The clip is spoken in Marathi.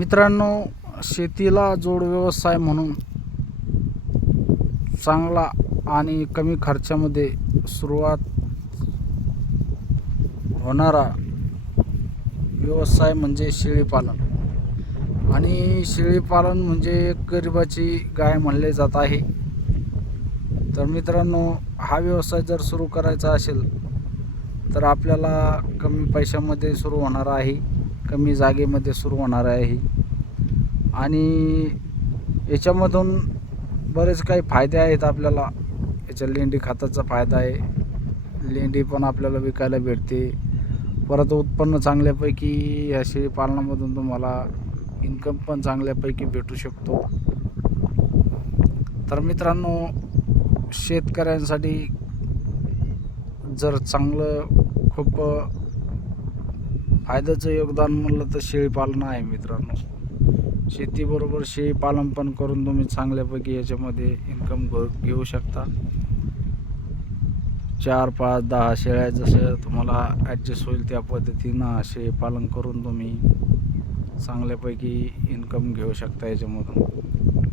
मित्रांनो, शेतीला जोड व्यवसाय म्हणून चांगला आणि कमी खर्चामध्ये सुरुवात होणारा व्यवसाय म्हणजे शेळीपालन. आणि शेळीपालन म्हणजे एक गरिबाची गाय म्हणले जात आहे. तर मित्रांनो, हा व्यवसाय जर सुरू करायचा असेल तर आपल्याला कमी पैशामध्ये सुरू होणार आहे, कमी जागेमध्ये सुरू होणार आहे. आणि याच्यामधून बरेच काही फायदे आहेत आपल्याला. याच्या लेंडी खताचा फायदा आहे, लेंडी पण आपल्याला विकायला भेटते. परत उत्पन्न चांगल्यापैकी या शेळीपालनामधून तुम्हाला इन्कम पण चांगल्यापैकी भेटू शकतो. तर मित्रांनो, शेतकऱ्यांसाठी जर चांगलं खूप फायद्याचं योगदान म्हणलं तर शेळीपालन आहे मित्रांनो. शेतीबरोबर शेळीपालन पण करून तुम्ही चांगल्यापैकी याच्यामध्ये इन्कम घेऊ शकता. 4, 5, 10 शेळ्या जसं तुम्हाला ॲडजस्ट होईल त्या पद्धतीनं शेळीपालन करून तुम्ही चांगल्यापैकी इन्कम घेऊ शकता याच्यामधून.